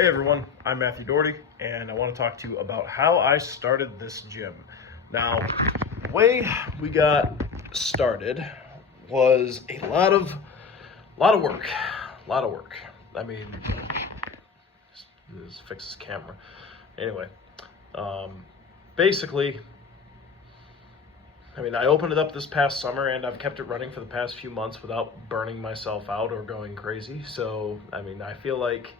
Hey everyone, I'm Matthew Doherty, and I want to talk to you about how I started this gym. Now, the way we got started was a lot of work, I mean, let's fix this camera. Anyway, basically, I opened it up this past summer, and I've kept it running for the past few months without burning myself out or going crazy. So, I feel like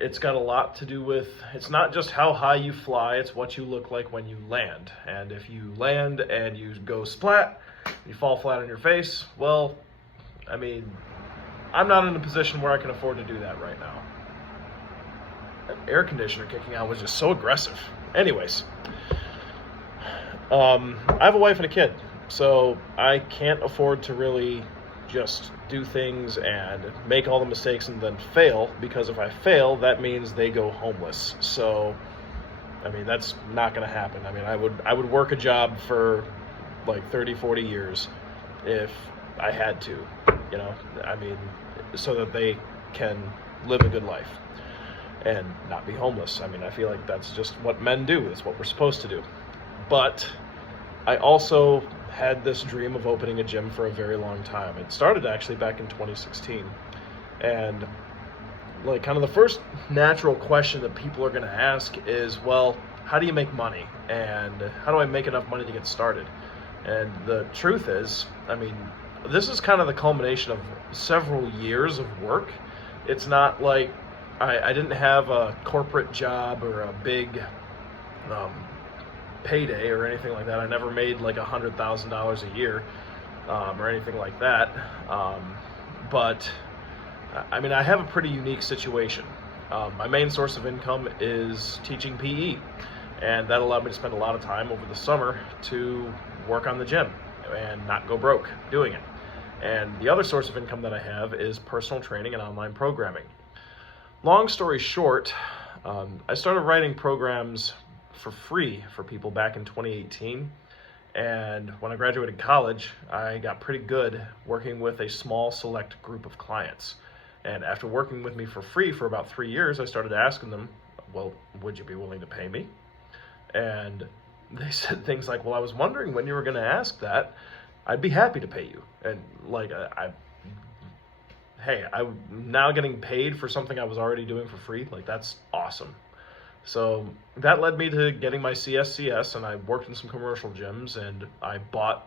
it's got a lot to do with, it's not just how high you fly, it's what you look like when you land. And if you land and you go splat, you fall flat on your face, well, I'm not in a position where I can afford to do that right now. That air conditioner kicking on was just so aggressive. Anyways, I have a wife and a kid, so I can't afford to really just do things and make all the mistakes and then fail, because if I fail, that means they go homeless. So, that's not going to happen. I would work a job for like 30, 40 years if I had to, so that they can live a good life and not be homeless. I feel like that's just what men do. It's what we're supposed to do. But I also had this dream of opening a gym for a very long time. It started actually back in 2016. And kind of the first natural question that people are going to ask is, well, how do you make money? And how do I make enough money to get started? And the truth is, this is kind of the culmination of several years of work. It's not like I didn't have a corporate job or a big payday or anything like that. I never made like $100,000 a year or anything like that. But I have a pretty unique situation. My main source of income is teaching PE, and that allowed me to spend a lot of time over the summer to work on the gym and not go broke doing it. And the other source of income that I have is personal training and online programming. Long story short, I started writing programs for free for people back in 2018. And when I graduated college, I got pretty good working with a small select group of clients. And after working with me for free for about 3 years, I started asking them, well, would you be willing to pay me? And they said things like, well, I was wondering when you were going to ask that. I'd be happy to pay you. And I'm now getting paid for something I was already doing for free. That's awesome. So that led me to getting my CSCS, and I worked in some commercial gyms, and I bought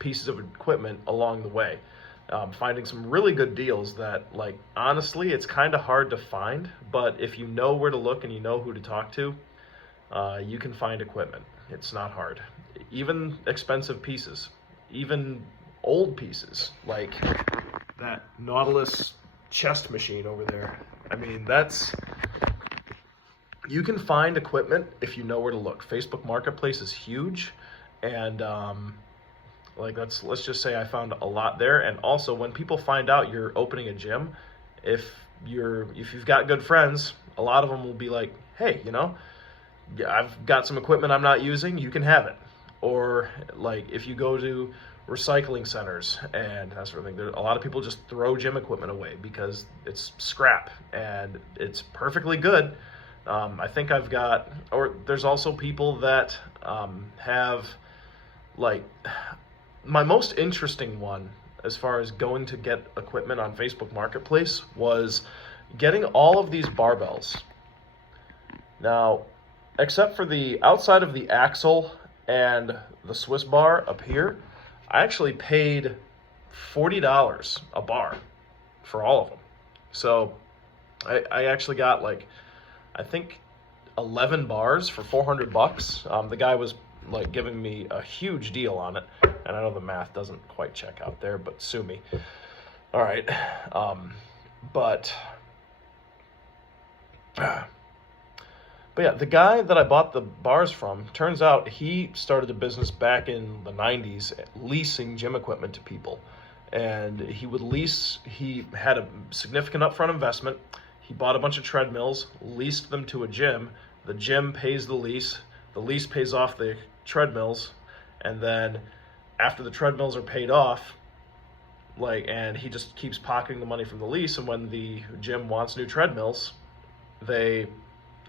pieces of equipment along the way, finding some really good deals that, honestly, it's kind of hard to find, but if you know where to look and you know who to talk to, you can find equipment. It's not hard. Even expensive pieces, even old pieces, like that Nautilus chest machine over there. You can find equipment if you know where to look. Facebook Marketplace is huge, and let's just say I found a lot there. And also, when people find out you're opening a gym, if you've got good friends, a lot of them will be like, hey, I've got some equipment I'm not using, you can have it. Or if you go to recycling centers and that sort of thing, a lot of people just throw gym equipment away because it's scrap and it's perfectly good. I think there's also people that have, my most interesting one as far as going to get equipment on Facebook Marketplace was getting all of these barbells. Now, except for the outside of the axle and the Swiss bar up here, I actually paid $40 a bar for all of them. So I actually got I think 11 bars for $400. The guy was giving me a huge deal on it, and I know the math doesn't quite check out there, but sue me. All right, but yeah, the guy that I bought the bars from, turns out he started a business back in the 90s leasing gym equipment to people, and he had a significant upfront investment. He bought a bunch of treadmills, leased them to a gym. The gym pays the lease pays off the treadmills, and then after the treadmills are paid off, and he just keeps pocketing the money from the lease, and when the gym wants new treadmills, They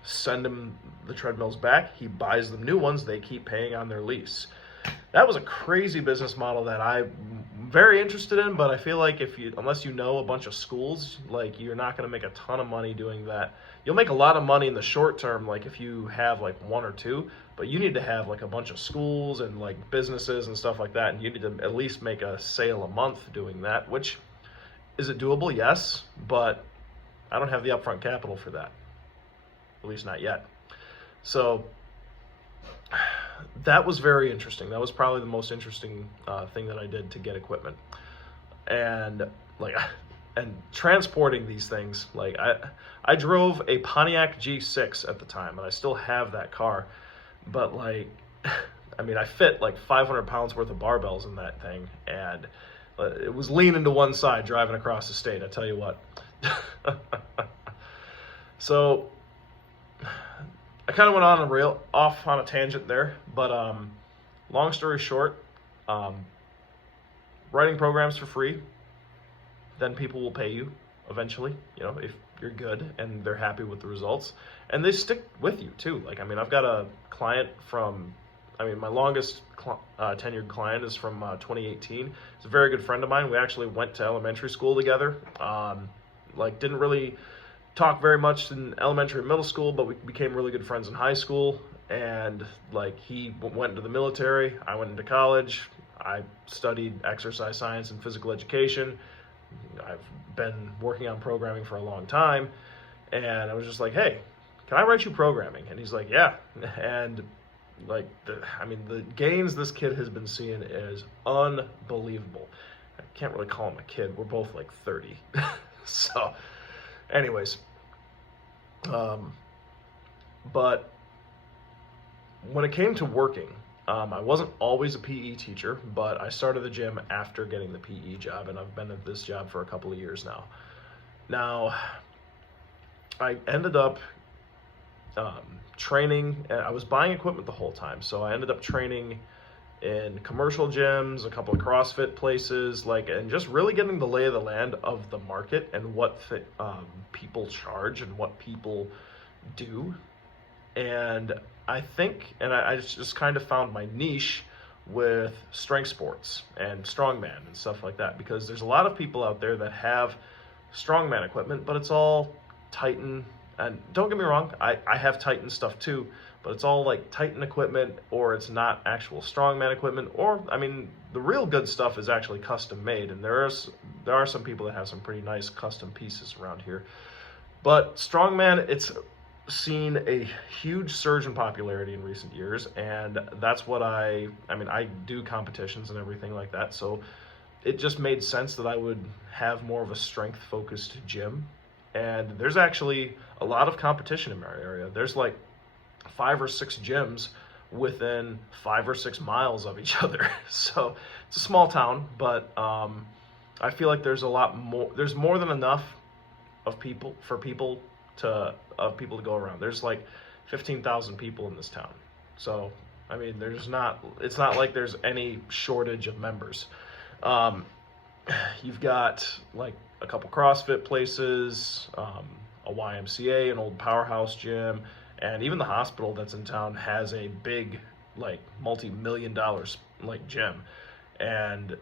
send him the treadmills back. He buys them new ones. They keep paying on their lease. That was a crazy business model that I'm very interested in, but I feel like unless you know a bunch of schools, like you're not going to make a ton of money doing that. You'll make a lot of money in the short term, like if you have like one or two, but you need to have like a bunch of schools and like businesses and stuff like that, and you need to at least make a sale a month doing that, which is it doable? Yes, but I don't have the upfront capital for that, at least not yet. So that was very interesting. That was probably the most interesting thing that I did to get equipment, and transporting these things. Like I drove a Pontiac G6 at the time, and I still have that car, but like, I mean, I fit like 500 pounds worth of barbells in that thing, and it was leaning to one side driving across the state. I tell you what. So I kind of went off on a tangent there, but long story short, writing programs for free, then people will pay you eventually, if you're good and they're happy with the results, and they stick with you too. Like, I mean, I've got a client my longest tenured client is from 2018. He's a very good friend of mine. We actually went to elementary school together. Didn't really talk very much in elementary and middle school, but we became really good friends in high school. And like, he went into the military, I went into college. I studied exercise science and physical education. I've been working on programming for a long time, and I was just like, hey, can I write you programming? And he's like, yeah. And like, the gains this kid has been seeing is unbelievable. I can't really call him a kid. We're both like 30. So anyways, but when it came to working, I wasn't always a PE teacher, but I started the gym after getting the PE job, and I've been at this job for a couple of years now. Now, I ended up training. I was buying equipment the whole time, so I ended up training in commercial gyms, a couple of CrossFit places, and just really getting the lay of the land of the market and what people charge and what people do. And I think, I just kind of found my niche with strength sports and strongman and stuff like that, because there's a lot of people out there that have strongman equipment, but it's all Titan. And don't get me wrong, I have Titan stuff too, but it's all like Titan equipment, or it's not actual strongman equipment, or the real good stuff is actually custom made, and there are some people that have some pretty nice custom pieces around here. But strongman, it's seen a huge surge in popularity in recent years, and that's what I do competitions and everything like that, so it just made sense that I would have more of a strength focused gym. And there's actually a lot of competition in my area. There's like 5 or 6 gyms within 5 or 6 miles of each other. So it's a small town, but I feel like there's more than enough of people to go around. There's like 15,000 people in this town. So, it's not like there's any shortage of members. You've got like a couple CrossFit places, a YMCA, an old powerhouse gym, and even the hospital that's in town has a big, like, multi-million-dollar gym. And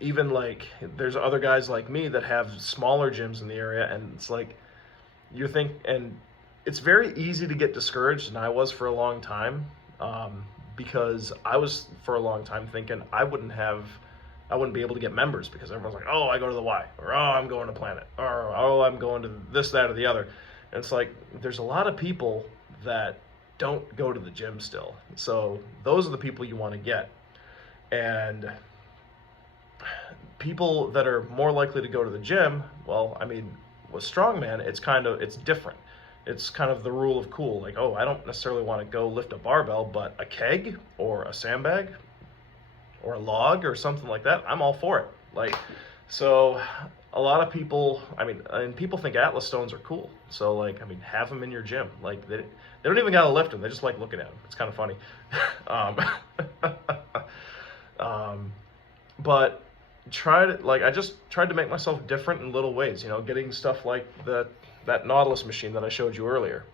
even like, there's other guys like me that have smaller gyms in the area, and it's like, and it's very easy to get discouraged, and I was for a long time, because I was for a long time thinking I wouldn't be able to get members, because everyone's like, oh, I go to the Y, or oh, I'm going to Planet, or oh, I'm going to this, that, or the other. And it's like, there's a lot of people that don't go to the gym still. So those are the people you want to get. And people that are more likely to go to the gym, with strongman, it's different. It's kind of the rule of cool. Like, oh, I don't necessarily want to go lift a barbell, but a keg or a sandbag or a log or something like that, I'm all for it. Like, so a lot of people, and people think Atlas stones are cool. So have them in your gym. Like, they don't even gotta lift them. They just like looking at them. It's kind of funny. But I just tried to make myself different in little ways, getting stuff like the that Nautilus machine that I showed you earlier.